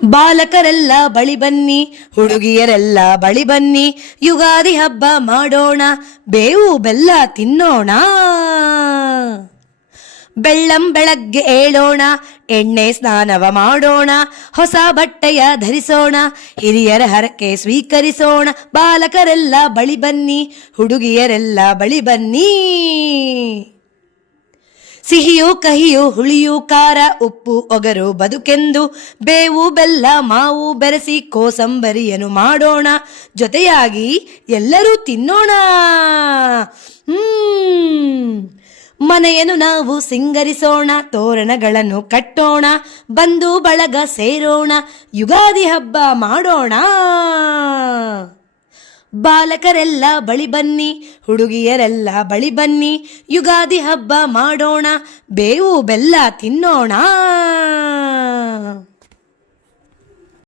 ಬಾಲಕರೆಲ್ಲ ಬಳಿ ಬನ್ನಿ, ಹುಡುಗಿಯರೆಲ್ಲ ಬಳಿ ಬನ್ನಿ, ಯುಗಾದಿ ಹಬ್ಬ ಮಾಡೋಣ, ಬೇವು ಬೆಲ್ಲ ತಿನ್ನೋಣ. ಬೆಳ್ಳಂ ಬೆಳಗ್ಗೆ ಏಳೋಣ, ಎಣ್ಣೆ ಸ್ನಾನವ ಮಾಡೋಣ, ಹೊಸ ಬಟ್ಟೆಯ ಧರಿಸೋಣ, ಹಿರಿಯರ ಹರಕೆ ಸ್ವೀಕರಿಸೋಣ. ಬಾಲಕರೆಲ್ಲ ಬಳಿ ಬನ್ನಿ, ಹುಡುಗಿಯರೆಲ್ಲ ಬಳಿ ಬನ್ನಿ. ಸಿಹಿಯು ಕಹಿಯು ಹುಳಿಯು ಖಾರ ಉಪ್ಪು ಒಗರು ಬದುಕೆಂದು, ಬೇವು ಬೆಲ್ಲ ಮಾವು ಬೆರೆಸಿ ಕೋಸಂಬರಿಯನ್ನು ಮಾಡೋಣ, ಜೊತೆಯಾಗಿ ಎಲ್ಲರೂ ತಿನ್ನೋಣ. ಮನೆಯನ್ನು ನಾವು ಸಿಂಗರಿಸೋಣ, ತೋರಣಗಳನ್ನು ಕಟ್ಟೋಣ, ಬಂಧು ಬಳಗ ಸೇರೋಣ, ಯುಗಾದಿ ಹಬ್ಬ ಮಾಡೋಣ. ಬಾಲಕರೆಲ್ಲ ಬಳಿ ಬನ್ನಿ, ಹುಡುಗಿಯರೆಲ್ಲ ಬಳಿ ಬನ್ನಿ, ಯುಗಾದಿ ಹಬ್ಬ ಮಾಡೋಣ, ಬೇವು ಬೆಲ್ಲ ತಿನ್ನೋಣ.